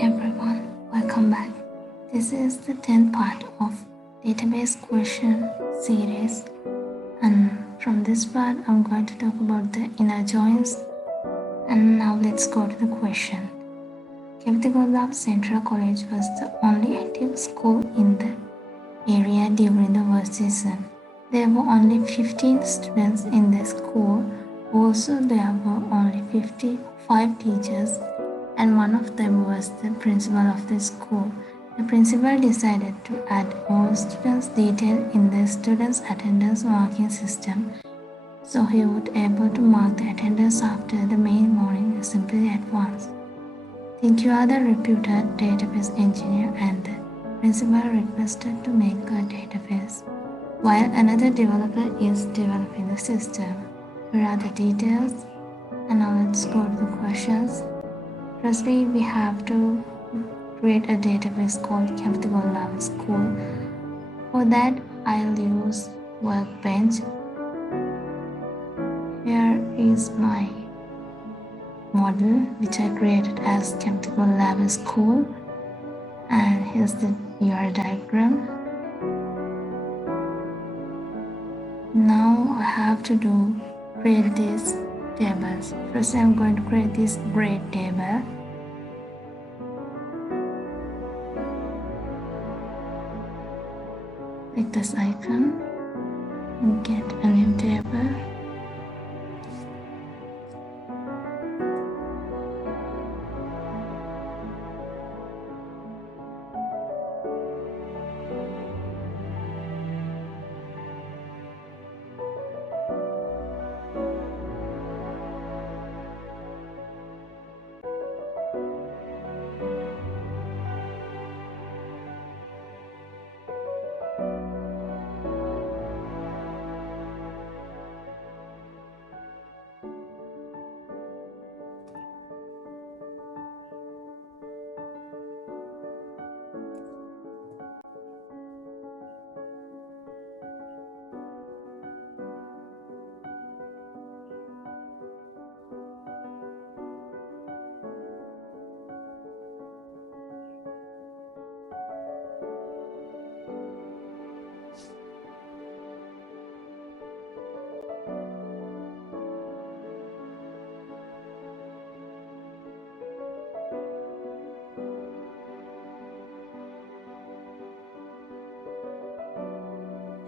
everyone, welcome back. This is the 10th part of database question series, and from this part I'm going to talk about the inner joins. And now let's go to the question. Graphically Central College was the only active school in the area during the worst season. There were only 15 students in the school. Also, there were only 55 teachers, and one of them was the principal of the school. The principal decided to add all students' detail in the students' attendance marking system, so he would able to mark the attendance after the main morning assembly at once. Think you are the reputed database engineer, and the principal requested to make a database, while another developer is developing the system. Here are the details, and now let's go to the questions. Firstly, we have to create a database called Graphically School. For that, I'll use Workbench. Here is my model which I created as Graphically School, and here's the URL diagram. Now I have to create these tables. First, I'm going to create this grade table. Click this icon and get a new table.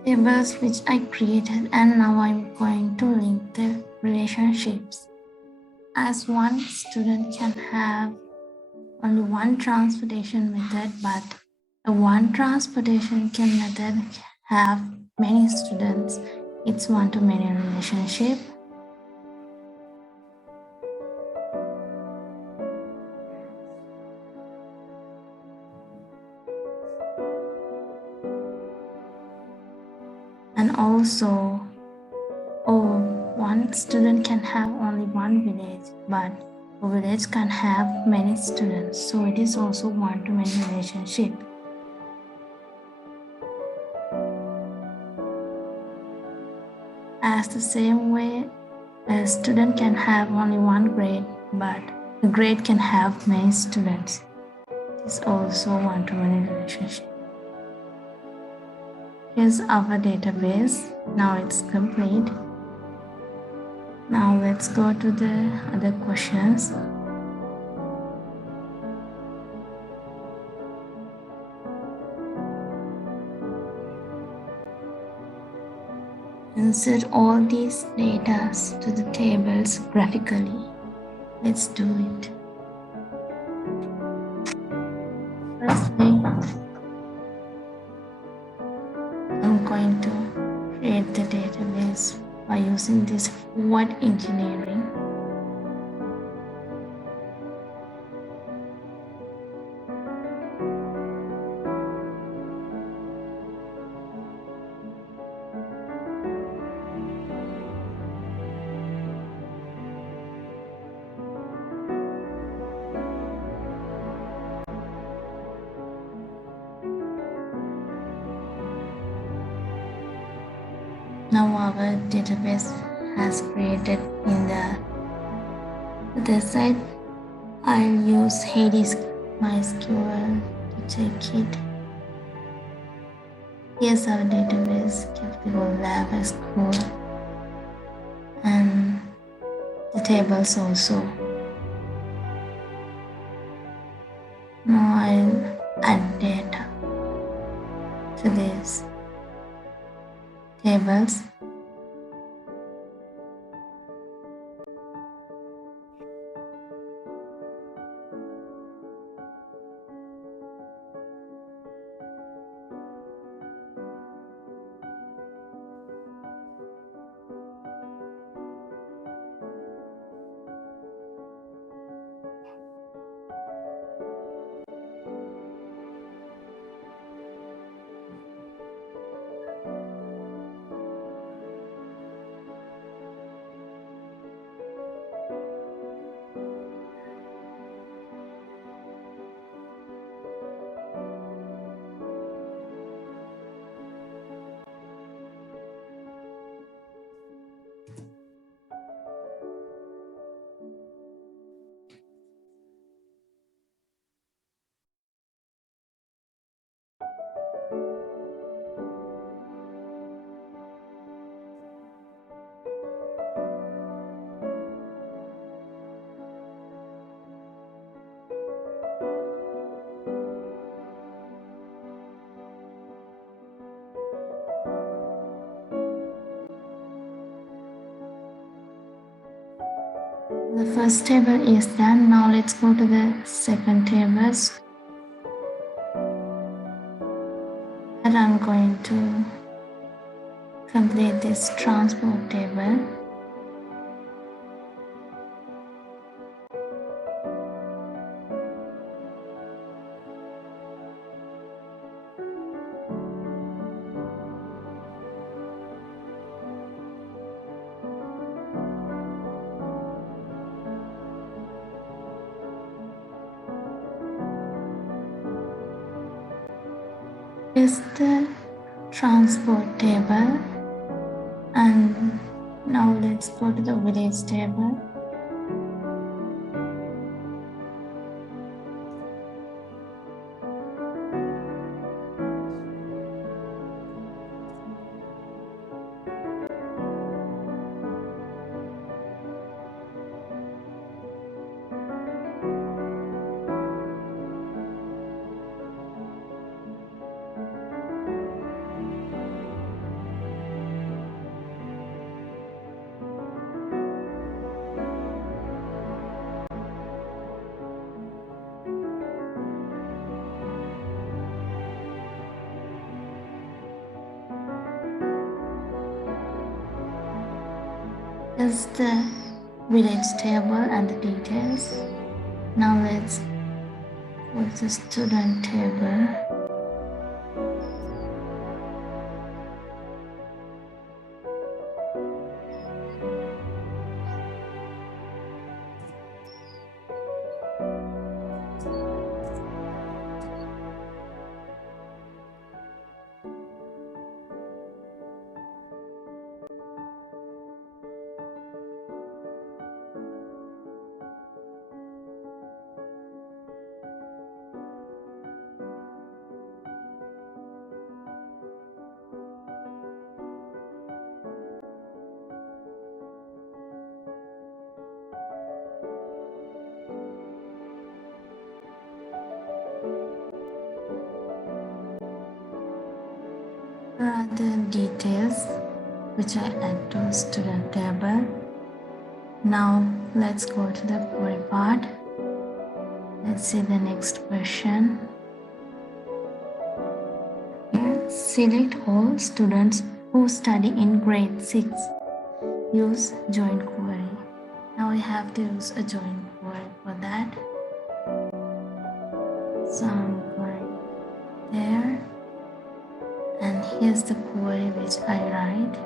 Tables which I created, and now I'm going to link the relationships. As one student can have only one transportation method, but a one transportation method have many students. It's one-to-many relationship. And also, one student can have only one village, but a village can have many students, so it is also one-to-many relationship. As the same way, a student can have only one grade, but a grade can have many students. It is also one-to-many relationship. Here's our database. Now it's complete. Now let's go to the other questions. Insert all these data to the tables graphically. Let's do it. Firstly, I'm going to create the database by using this word engineering. Now our database has created in the other side. I'll use Hades MySQL to check it. Here's our database, Capable Lab SQL, and the tables also. Now I'll add data to these tables. The first table is done. Now let's go to the second table. And I'm going to complete this transport table. Is the transport table, and now let's go to the village table. Is the village table and the details. Now let's go to the student table. Here are the details which I add to student table. Now let's go to the query part. Let's see the next question. Select all students who study in grade 6. Use join query. Now we have to use a join query for that. So I'm going there. And here's the query which I write.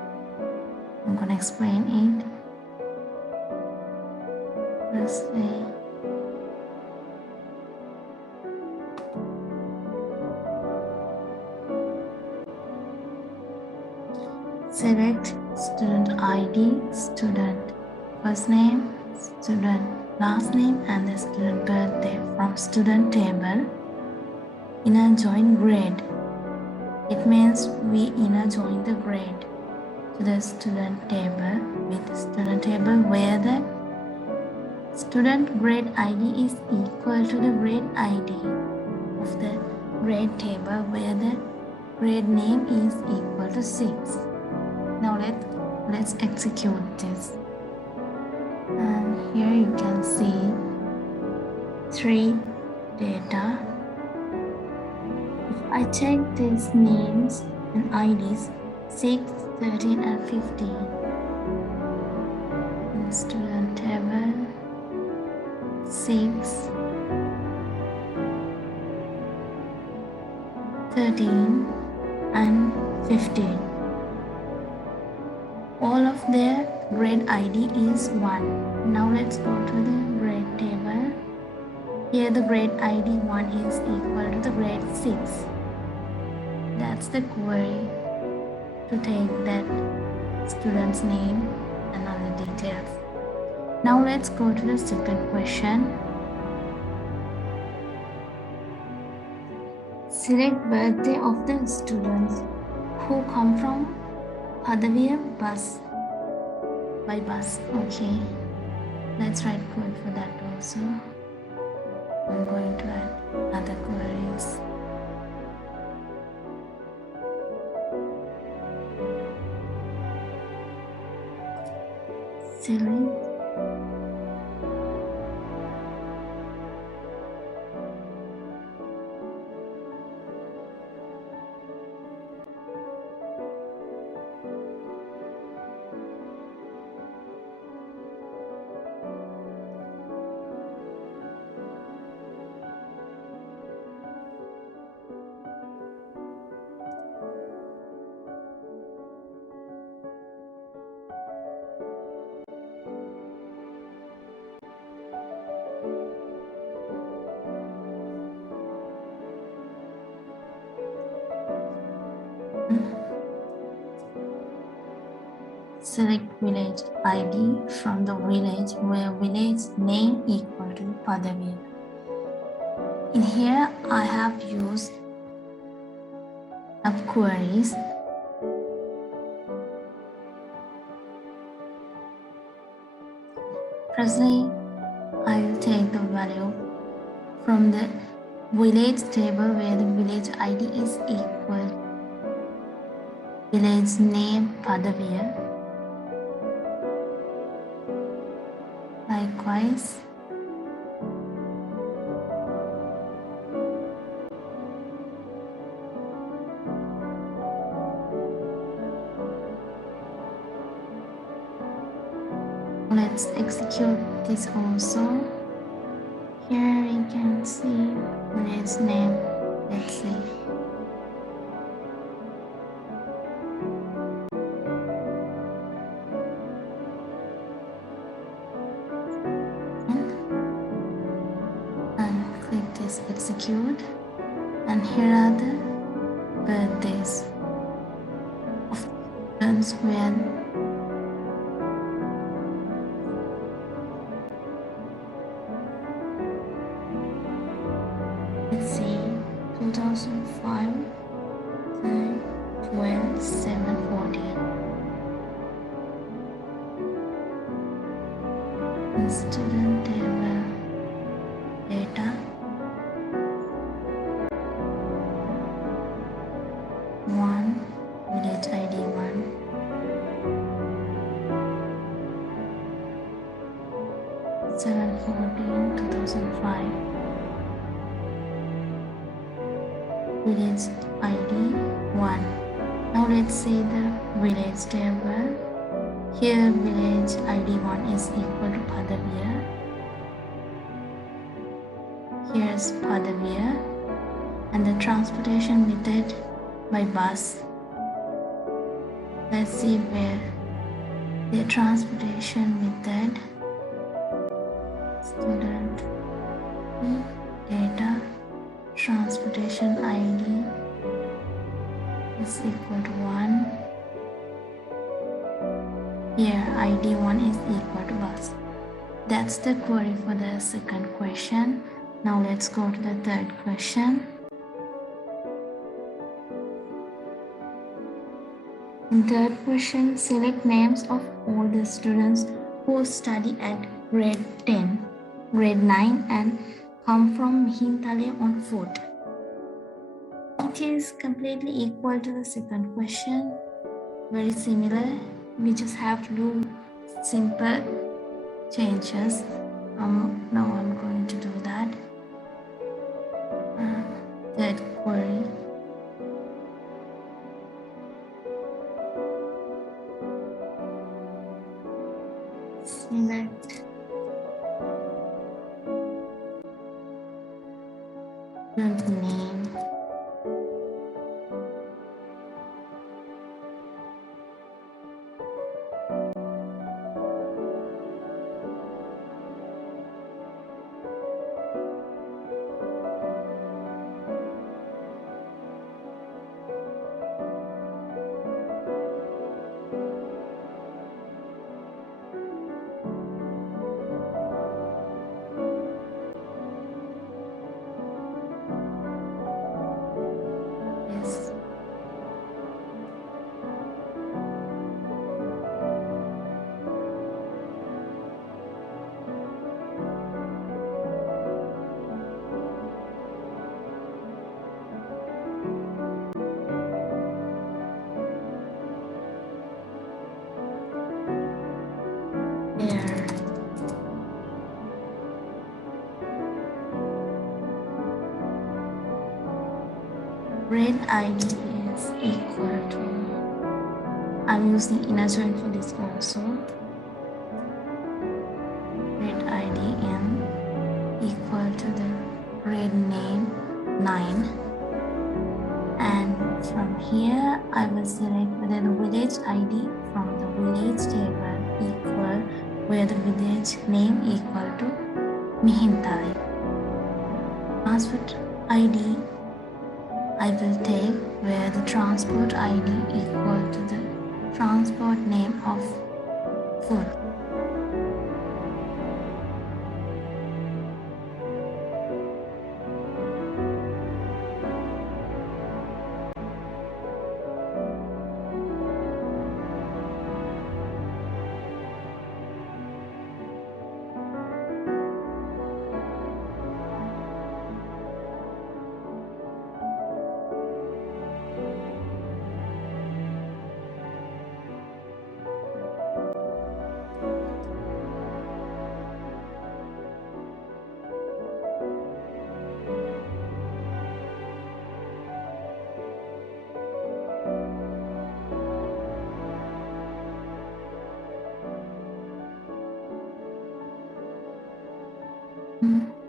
I'm going to explain it. Firstly, select student ID, student first name, student last name and the student birthday from student table. Inner join grade. It means we inner join the grade to the student table with the student table where the student grade ID is equal to the grade ID of the grade table where the grade name is equal to 6. Now let's execute this. And here you can see 3 data. If I check these names and IDs 6, 13 and 15 in the student table, 6, 13 and 15. All of their grade ID is 1. Now let's go to the grade table. Here the grade ID 1 is equal to the grade 6. That's the query to take that student's name and other details. Now let's go to the second question. Select birthday of the students who come from Padaviya bus. By bus. Okay. Let's write code for that also. I'm going to add other queries. Select select village ID from the village where village name equal to Padaviya. In here I have used queries. Firstly, I will take the value from the village table where the village ID is equal village name Padaviya. Likewise, let's execute this also. Here you can see village name. Let's see. And click this execute. And here are the birthdays of students where let's see 2005, 10, 12, 7, 14. And student table data 1, village ID 1, 7/14/2005, village ID 1. Now let's see the village table. Here village ID 1 is equal to Padaviya. Here's Padaviya and the transportation method by bus. Let's see where the transportation method student data transportation ID is equal to 1. Here ID 1 is equal to bus. That's the query for the second question. Now let's go to the third question. In third question, select names of all the students who study at grade 10, grade 9 and come from Mihintale on foot. It is completely equal to the second question. Very similar. We just have to do simple changes. Now I'm going to do that. Third query. Select student name. Yes. Here. Grade ID is equal to, I'm using inner join for this also. Grade ID n equal to the grade name 9. And from here, I will select whether the village ID from the village table equal where the village name equal to Mihintale. Transport ID I will take where the transport ID equal to the transport name of food.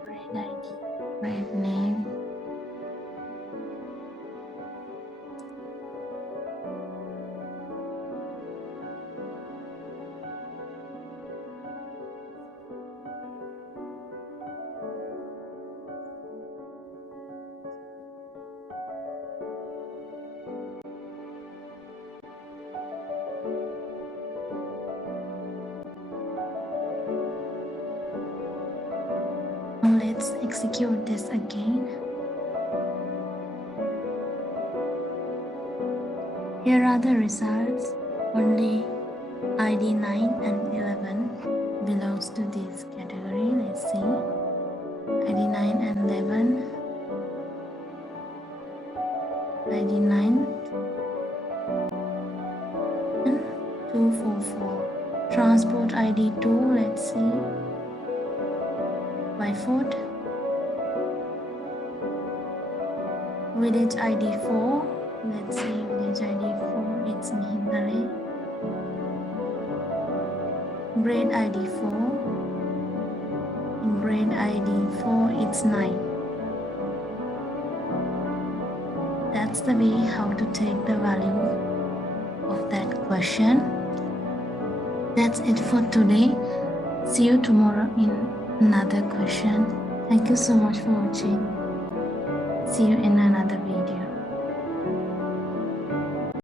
Grade ID, grade name. Now let's execute this again. Here are the results. Only ID 9 and 11 belongs to this category. Let's see. ID 9 and 11. ID 9 and 244. Transport ID 2, let's see. By foot. Village ID 4. Let's see, village ID 4, it's Mihintale. Grade ID 4. In grade ID 4, it's 9. That's the way how to take the value of that question. That's it for today. See you tomorrow in another question. Thank you so much for watching. See you in another video.